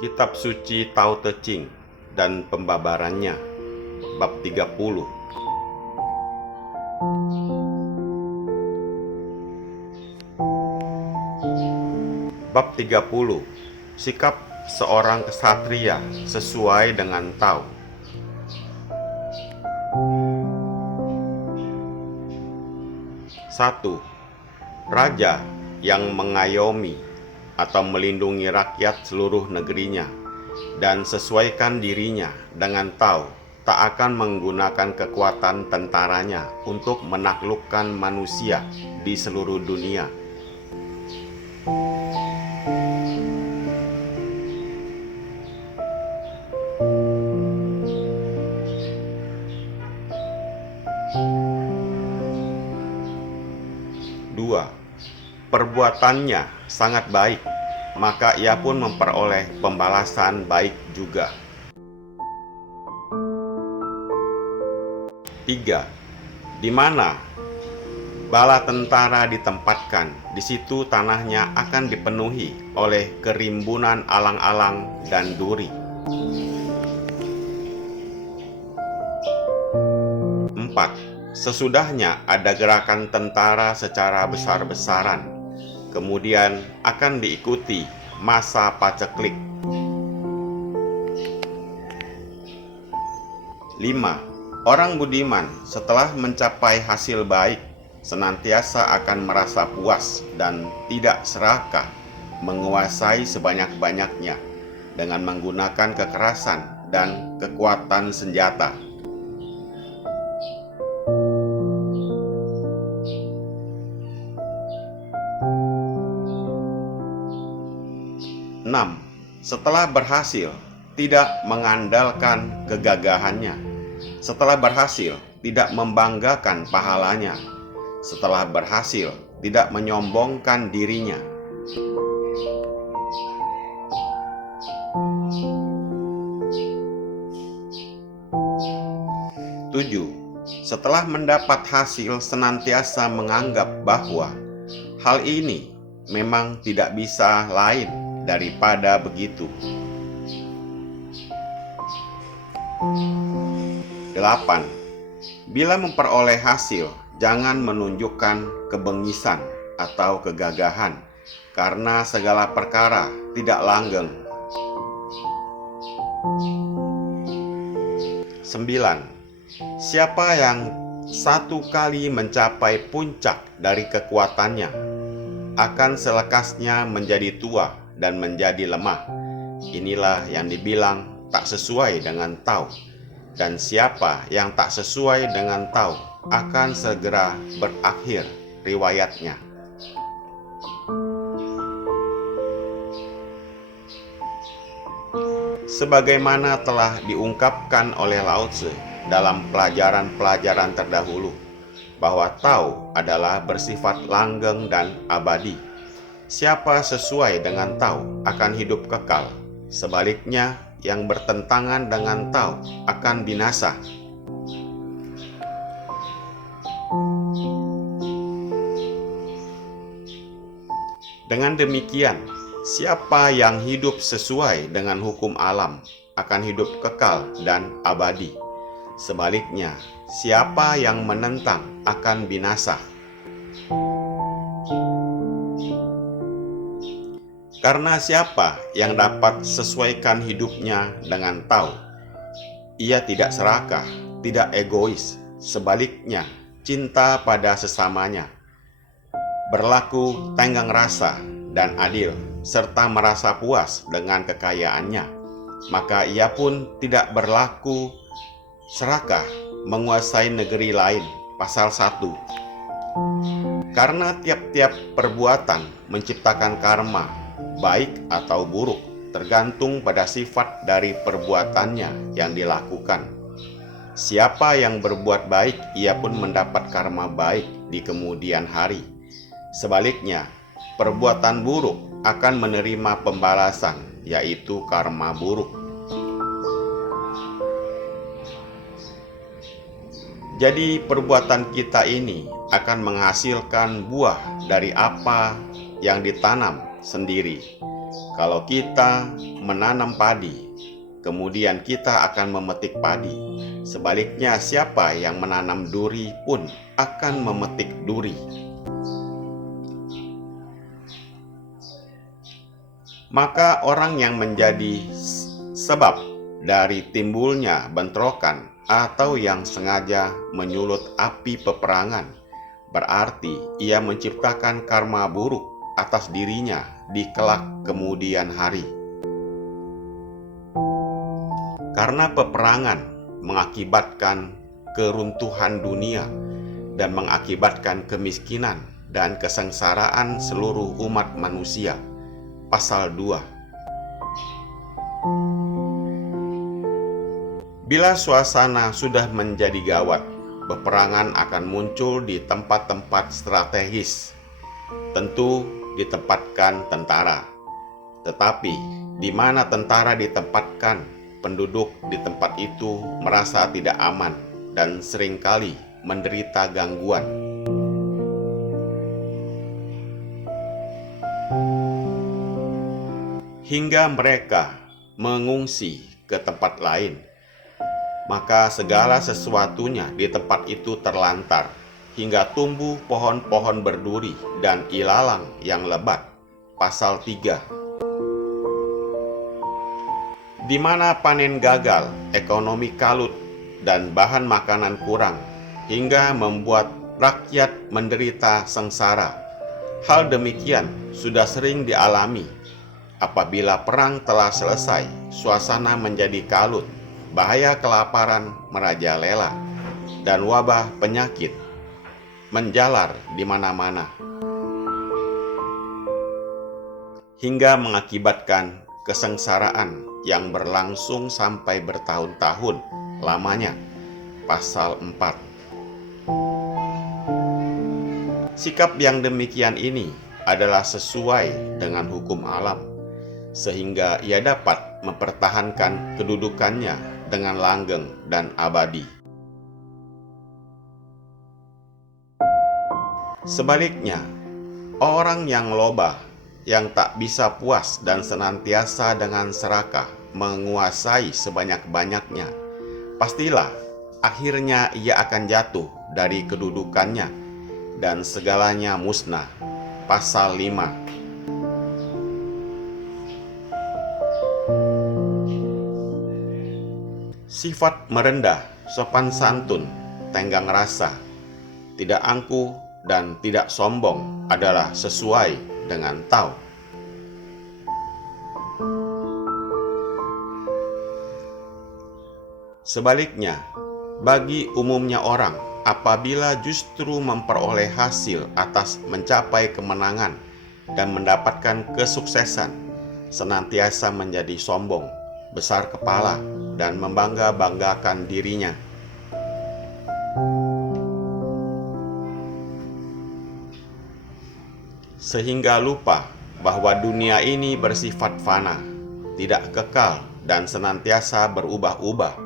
Kitab Suci Tao Te Ching dan Pembabarannya, Bab 30. Bab 30. Sikap seorang ksatria sesuai dengan Tao. Satu, raja yang mengayomi atau melindungi rakyat seluruh negerinya dan sesuaikan dirinya dengan Tao tak akan menggunakan kekuatan tentaranya untuk menaklukkan manusia di seluruh dunia. Dua, perbuatannya sangat baik, maka ia pun memperoleh pembalasan baik juga. Tiga, di mana bala tentara ditempatkan, di situ tanahnya akan dipenuhi oleh kerimbunan alang-alang dan duri. Empat, sesudahnya ada gerakan tentara secara besar-besaran, kemudian akan diikuti masa paceklik. 5. Orang budiman setelah mencapai hasil baik senantiasa akan merasa puas dan tidak serakah menguasai sebanyak-banyaknya dengan menggunakan kekerasan dan kekuatan senjata. 6. Setelah berhasil, tidak mengandalkan kegagahannya. Setelah berhasil, tidak membanggakan pahalanya. Setelah berhasil, tidak menyombongkan dirinya. 7. Setelah mendapat hasil, senantiasa menganggap bahwa hal ini memang tidak bisa lain daripada begitu. 8. Bila memperoleh hasil, jangan menunjukkan kebengisan atau kegagahan, karena segala perkara tidak langgeng. 9. Siapa yang satu kali mencapai puncak dari kekuatannya, akan selekasnya menjadi tua dan menjadi lemah. Inilah yang dibilang tak sesuai dengan Tao. Dan siapa yang tak sesuai dengan Tao akan segera berakhir riwayatnya. Sebagaimana telah diungkapkan oleh Lao Tzu dalam pelajaran-pelajaran terdahulu, bahwa Tao adalah bersifat langgeng dan abadi. Siapa sesuai dengan Tao akan hidup kekal. Sebaliknya, yang bertentangan dengan Tao akan binasa. Dengan demikian, siapa yang hidup sesuai dengan hukum alam akan hidup kekal dan abadi. Sebaliknya, siapa yang menentang akan binasa. Karena siapa yang dapat sesuaikan hidupnya dengan Tao, ia tidak serakah, tidak egois, sebaliknya cinta pada sesamanya, berlaku tenggang rasa dan adil, serta merasa puas dengan kekayaannya, maka ia pun tidak berlaku serakah menguasai negeri lain. Pasal 1. Karena tiap-tiap perbuatan menciptakan karma, baik atau buruk, tergantung pada sifat dari perbuatannya yang dilakukan. Siapa yang berbuat baik, ia pun mendapat karma baik di kemudian hari. Sebaliknya, perbuatan buruk akan menerima pembalasan, yaitu karma buruk. Jadi perbuatan kita ini akan menghasilkan buah dari apa yang ditanam sendiri. Kalau kita menanam padi, kemudian kita akan memetik padi. Sebaliknya, siapa yang menanam duri pun akan memetik duri. Maka orang yang menjadi sebab dari timbulnya bentrokan atau yang sengaja menyulut api peperangan, berarti ia menciptakan karma buruk atas dirinya di kelak kemudian hari. Karena peperangan mengakibatkan keruntuhan dunia dan mengakibatkan kemiskinan dan kesengsaraan seluruh umat manusia. Pasal 2. Bila suasana sudah menjadi gawat, peperangan akan muncul di tempat-tempat strategis. Tentu ditempatkan tentara. Tetapi di mana tentara ditempatkan, penduduk di tempat itu merasa tidak aman dan seringkali menderita gangguan. Hingga mereka mengungsi ke tempat lain. Maka segala sesuatunya di tempat itu terlantar, hingga tumbuh pohon-pohon berduri dan ilalang yang lebat. Pasal 3. Di mana panen gagal, ekonomi kalut, dan bahan makanan kurang, hingga membuat rakyat menderita sengsara. Hal demikian sudah sering dialami. Apabila perang telah selesai, suasana menjadi kalut, bahaya kelaparan merajalela, dan wabah penyakit menjalar di mana-mana, hingga mengakibatkan kesengsaraan yang berlangsung sampai bertahun-tahun lamanya. Pasal 4. Sikap yang demikian ini adalah sesuai dengan hukum alam, sehingga ia dapat mempertahankan kedudukannya dengan langgeng dan abadi. Sebaliknya, orang yang loba, yang tak bisa puas dan senantiasa dengan serakah menguasai sebanyak-banyaknya, pastilah akhirnya ia akan jatuh dari kedudukannya dan segalanya musnah. Pasal 5. Sifat merendah, sopan santun, tenggang rasa, tidak angkuh dan tidak sombong adalah sesuai dengan Tao. Sebaliknya, bagi umumnya orang, apabila justru memperoleh hasil atas mencapai kemenangan dan mendapatkan kesuksesan, senantiasa menjadi sombong, besar kepala, dan membangga-banggakan dirinya. Sehingga lupa bahwa dunia ini bersifat fana, tidak kekal, dan senantiasa berubah-ubah,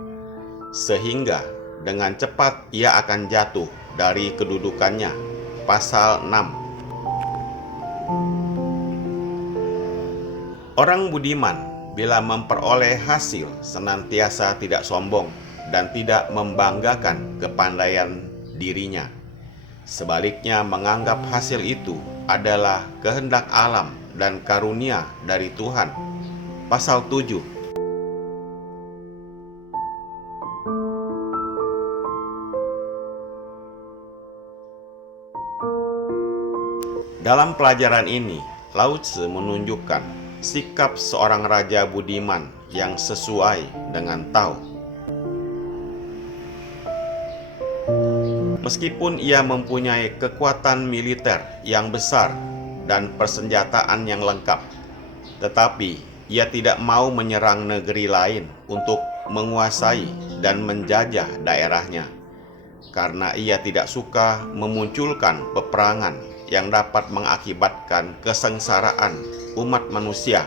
sehingga dengan cepat ia akan jatuh dari kedudukannya. Pasal 6. Orang budiman bila memperoleh hasil senantiasa tidak sombong dan tidak membanggakan kepandaian dirinya. Sebaliknya menganggap hasil itu adalah kehendak alam dan karunia dari Tuhan. Pasal 7. Dalam pelajaran ini, Lao Tzu menunjukkan sikap seorang raja budiman yang sesuai dengan Tao. Meskipun ia mempunyai kekuatan militer yang besar dan persenjataan yang lengkap, tetapi ia tidak mau menyerang negeri lain untuk menguasai dan menjajah daerahnya, karena ia tidak suka memunculkan peperangan yang dapat mengakibatkan kesengsaraan umat manusia.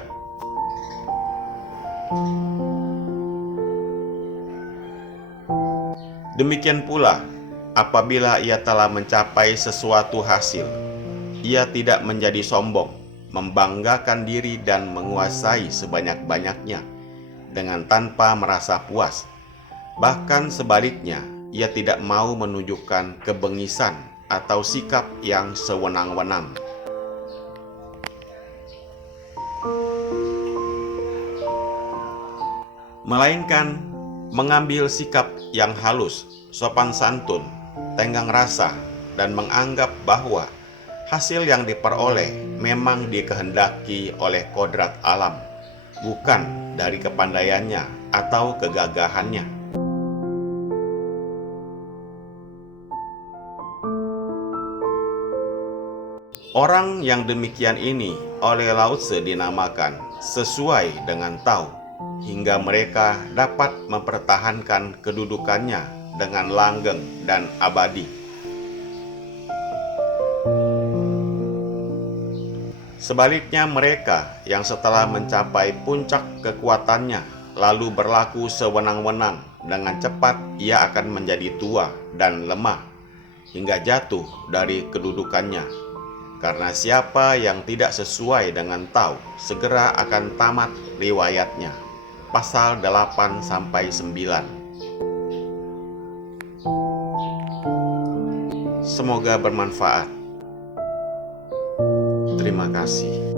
Demikian pula apabila ia telah mencapai sesuatu hasil, ia tidak menjadi sombong, membanggakan diri dan menguasai sebanyak-banyaknya dengan tanpa merasa puas. Bahkan sebaliknya, ia tidak mau menunjukkan kebengisan atau sikap yang sewenang-wenang. Melainkan mengambil sikap yang halus, sopan santun, tenggang rasa, dan menganggap bahwa hasil yang diperoleh memang dikehendaki oleh kodrat alam, bukan dari kepandaiannya atau kegagahannya. Orang yang demikian ini oleh Lao Tse dinamakan sesuai dengan Tao, hingga mereka dapat mempertahankan kedudukannya dengan langgeng dan abadi. Sebaliknya mereka yang setelah mencapai puncak kekuatannya lalu berlaku sewenang-wenang, dengan cepat ia akan menjadi tua dan lemah hingga jatuh dari kedudukannya. Karena siapa yang tidak sesuai dengan Tao segera akan tamat riwayatnya. Pasal 8-9. Semoga bermanfaat. Terima kasih.